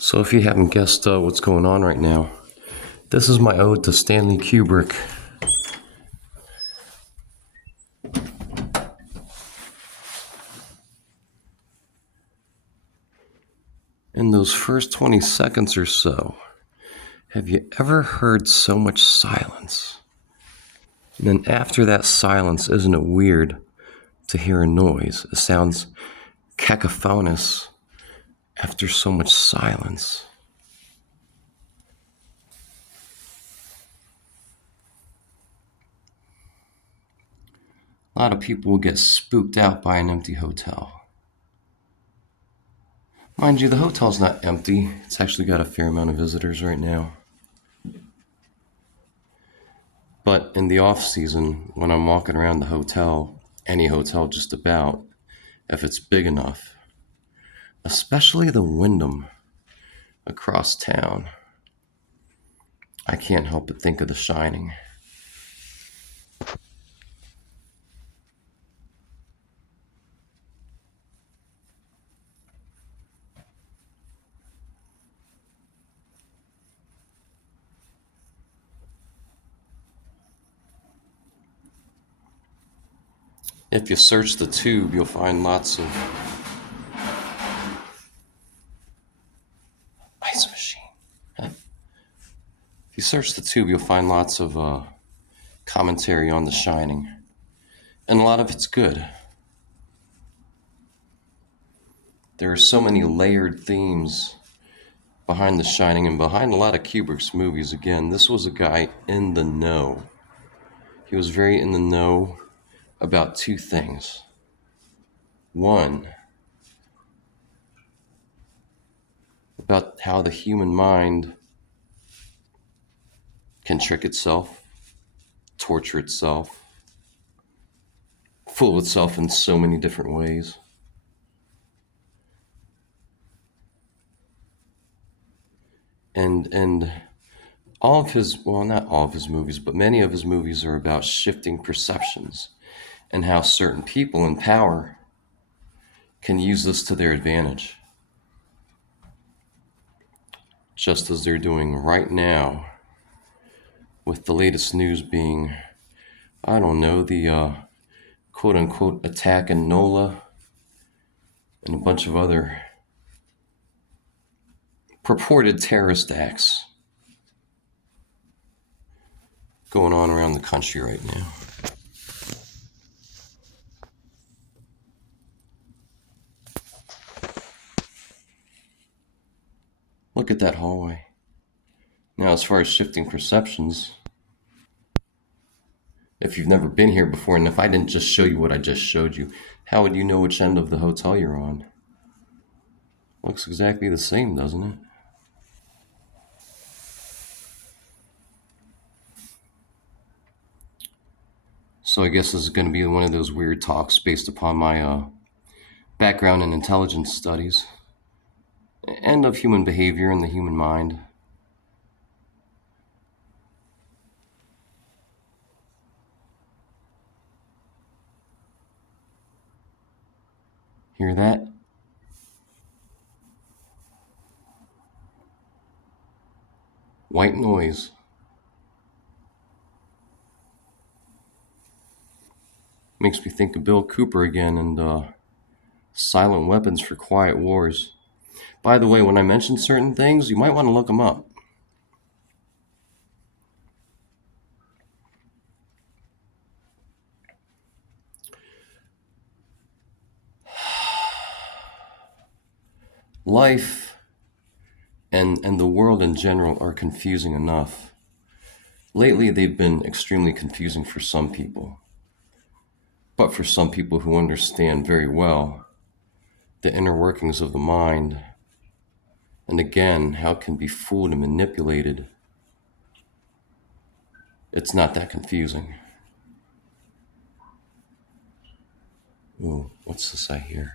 So, if you haven't guessed what's going on right now, this is my ode to Stanley Kubrick. In those first 20 seconds or so, have you ever heard so much silence? And then after that silence, isn't it weird to hear a noise? It sounds cacophonous after so much silence. A lot of people will get spooked out by an empty hotel. Mind you, the hotel's not empty. It's actually got a fair amount of visitors right now. But in the off season, when I'm walking around the hotel, any hotel just about, if it's big enough, especially the Wyndham across town, I can't help but think of The Shining. If you search the tube, you'll find lots of ice machine. Huh? If you search the tube, you'll find lots of commentary on The Shining, and a lot of it's good. There are so many layered themes behind The Shining and behind a lot of Kubrick's movies. Again, this was a guy in the know. He was very in the know about two things. One, about how the human mind can trick itself, torture itself, fool itself in so many different ways. And all of his, well, not all of his movies, but many of his movies are about shifting perceptions and how certain people in power can use this to their advantage. Just as they're doing right now, with the latest news being, I don't know, the quote-unquote attack in NOLA and a bunch of other purported terrorist acts going on around the country right now. Look at that hallway. Now, as far as shifting perceptions, if you've never been here before, and if I didn't just show you what I just showed you, how would you know which end of the hotel you're on? Looks exactly the same, doesn't it? So I guess this is going to be one of those weird talks based upon my background in intelligence studies and of human behavior and the human mind. Hear that? White noise. Makes me think of Bill Cooper again and silent weapons for quiet wars. By the way, when I mention certain things, you might want to look them up. Life and the world in general are confusing enough. Lately, they've been extremely confusing for some people. But for some people who understand very well the inner workings of the mind, and again, how it can be fooled and manipulated, it's not that confusing. Ooh, what's this I hear?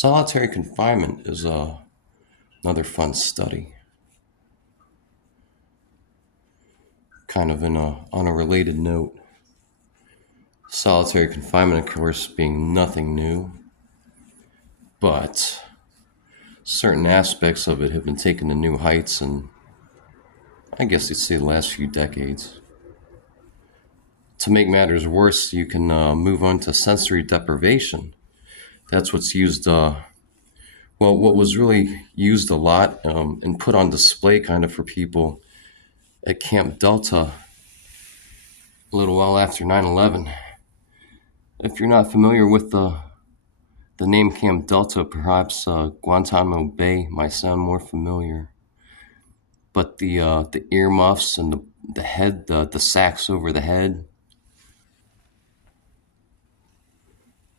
Solitary confinement is another fun study, kind of on a related note. Solitary confinement, of course, being nothing new, but certain aspects of it have been taken to new heights in, I guess you'd say, the last few decades. To make matters worse, you can move on to sensory deprivation. That's what's used, what was really used a lot and put on display kind of for people at Camp Delta a little while after 9/11. If you're not familiar with the name Camp Delta, perhaps Guantanamo Bay might sound more familiar. But the earmuffs and the head, the sacks over the head,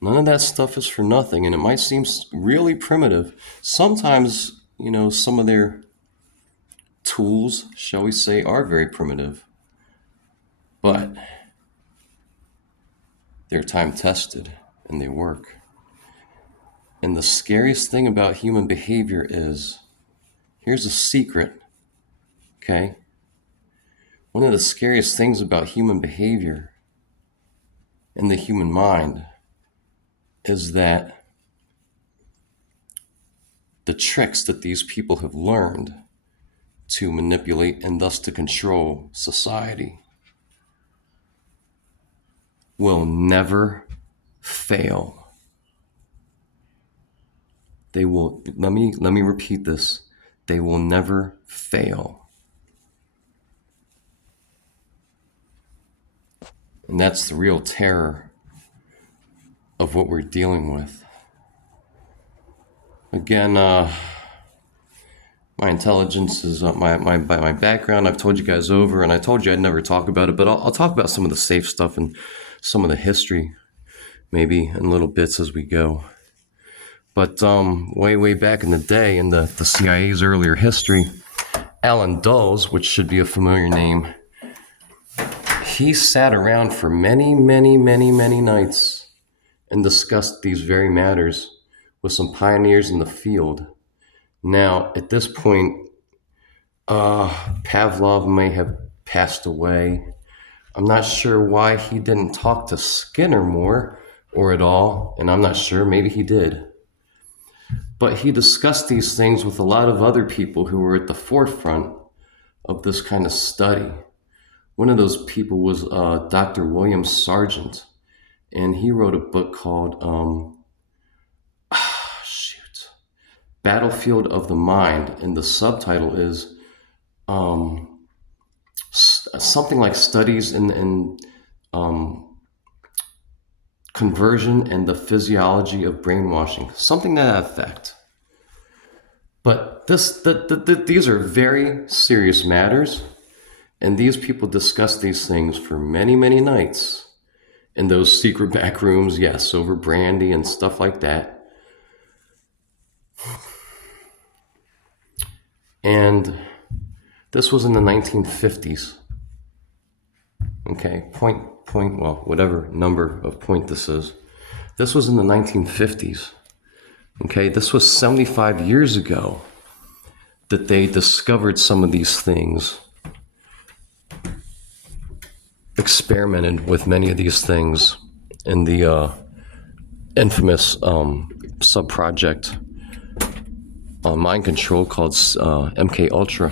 none of that stuff is for nothing, and it might seem really primitive. Sometimes, some of their tools, shall we say, are very primitive, but they're time tested and they work. And the scariest thing about human behavior is, here's a secret, okay? One of the scariest things about human behavior and the human mind is that the tricks that these people have learned to manipulate and thus to control society will never fail. They will, let me repeat this. They will never fail. And that's the real terror of what we're dealing with. Again, my intelligence is my background. I've told you guys over, and I told you I'd never talk about it, but I'll talk about some of the safe stuff and some of the history, maybe in little bits as we go. But way back in the day, in the CIA's earlier history, Alan Dulles, which should be a familiar name, he sat around for many nights and discussed these very matters with some pioneers in the field. Now, at this point, Pavlov may have passed away. I'm not sure why he didn't talk to Skinner more or at all, and I'm not sure, maybe he did. But he discussed these things with a lot of other people who were at the forefront of this kind of study. One of those people was Dr. William Sargent, and he wrote a book called Battlefield of the Mind, and the subtitle is something like Studies in Conversion and the Physiology of Brainwashing, something to that effect. But these are very serious matters, and these people discuss these things for many nights in those secret back rooms, yes, over brandy and stuff like that. And this was in the 1950s. Okay, well, whatever number of point this is. This was in the 1950s. Okay, this was 75 years ago that they discovered some of these things, experimented with many of these things in the infamous sub-project on mind control called MK Ultra.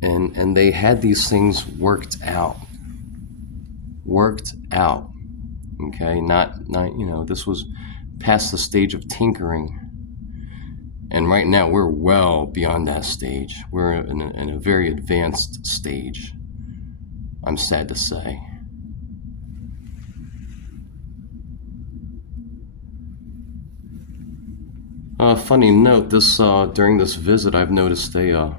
And they had these things worked out. Okay, not this was past the stage of tinkering. And right now we're well beyond that stage. We're in a very advanced stage, I'm sad to say. Funny note, during this visit, I've noticed a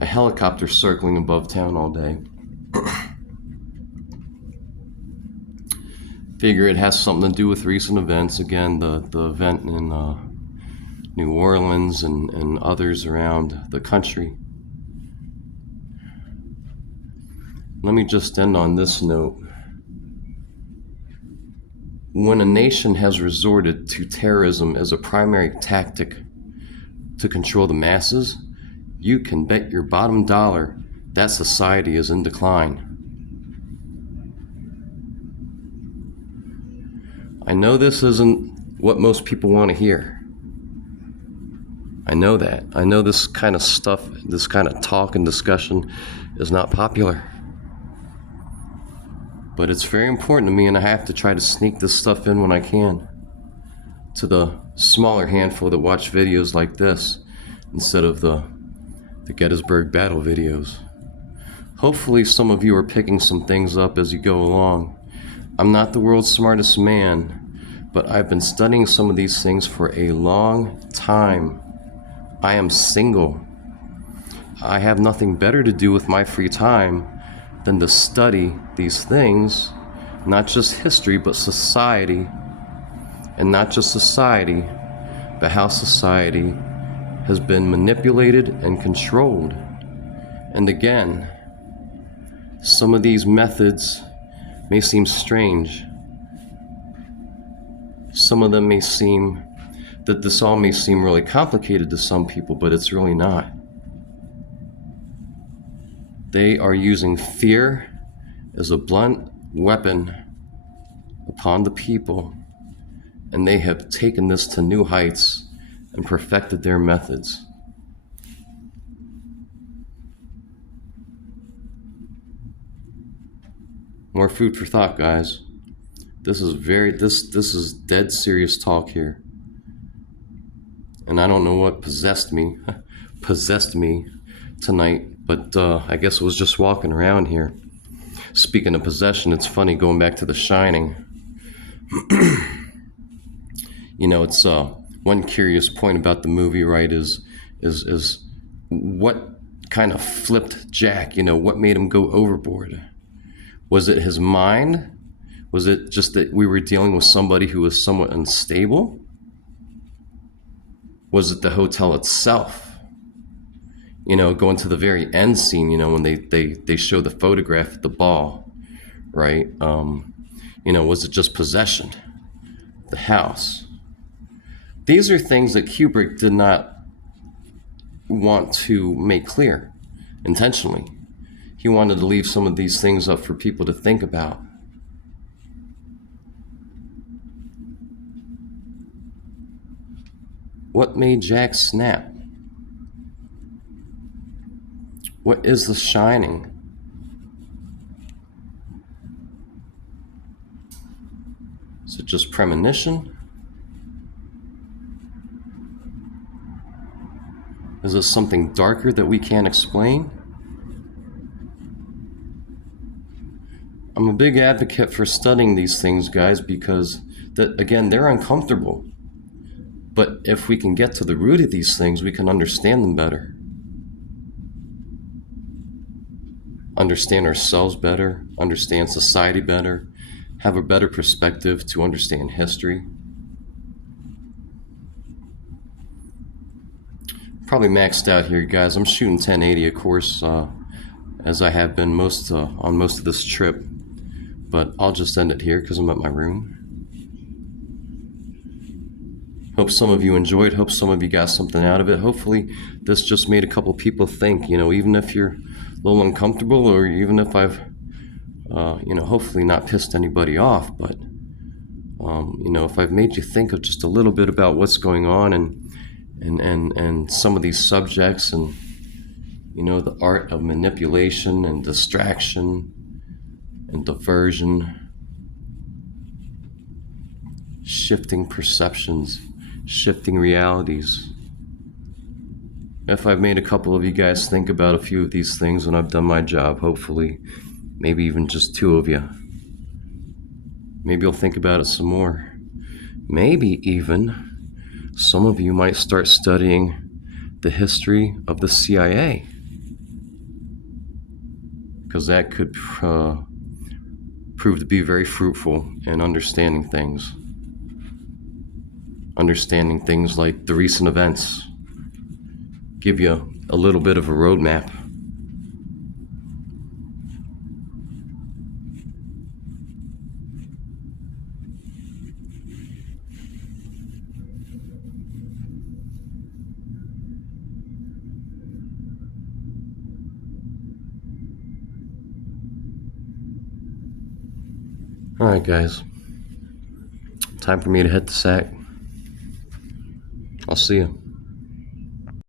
helicopter circling above town all day. Figure it has something to do with recent events. Again, the event in New Orleans and others around the country. Let me just end on this note. when a nation has resorted to terrorism as a primary tactic to control the masses, you can bet your bottom dollar that society is in decline. I know this isn't what most people want to hear. I know that. I know this kind of stuff, this kind of talk and discussion is not popular. But it's very important to me, and I have to try to sneak this stuff in when I can to the smaller handful that watch videos like this instead of the Gettysburg battle videos. Hopefully some of you are picking some things up as you go along. I'm not the world's smartest man, but I've been studying some of these things for a long time. I am single. I have nothing better to do with my free time than to study these things, not just history, but society. And not just society, but how society has been manipulated and controlled. And again, some of these methods may seem strange. Some of them may seem that this all may seem really complicated to some people, but it's really not. They are using fear as a blunt weapon upon the people, and they have taken this to new heights and perfected their methods. More food for thought, guys. This is dead serious talk here. And I don't know what possessed me tonight, but I guess it was just walking around here. Speaking of possession, it's funny going back to The Shining. You know, it's one curious point about the movie, right, is what kind of flipped Jack, you know, what made him go overboard? Was it his mind? Was it just that we were dealing with somebody who was somewhat unstable? Was it the hotel itself? You know, going to the very end scene, you know, when they show the photograph at the ball, right? You know, was it just possession? The house? These are things that Kubrick did not want to make clear intentionally. He wanted to leave some of these things up for people to think about. What made Jack snap? What is The Shining? Is it just premonition? Is it something darker that we can't explain? I'm a big advocate for studying these things, guys, because again, they're uncomfortable. But if we can get to the root of these things, we can understand them better. Understand ourselves better, understand society better, have a better perspective to understand history. Probably maxed out here, guys. I'm shooting 1080, of course, as I have been on most of this trip. But I'll just end it here because I'm at my room. Hope some of you enjoyed. Hope some of you got something out of it. Hopefully this just made a couple people think, you know, even if you're a little uncomfortable, or even if I've, you know, hopefully not pissed anybody off, but, you know, if I've made you think of just a little bit about what's going on and some of these subjects, and, you know, the art of manipulation and distraction and diversion, shifting perceptions, shifting realities. If I've made a couple of you guys think about a few of these things and I've done my job, hopefully, maybe even just two of you, maybe you'll think about it some more. Maybe even some of you might start studying the history of the CIA, because that could prove to be very fruitful in understanding things. Understanding things like the recent events, give you a little bit of a roadmap. All right, guys. Time for me to hit the sack. I'll see you.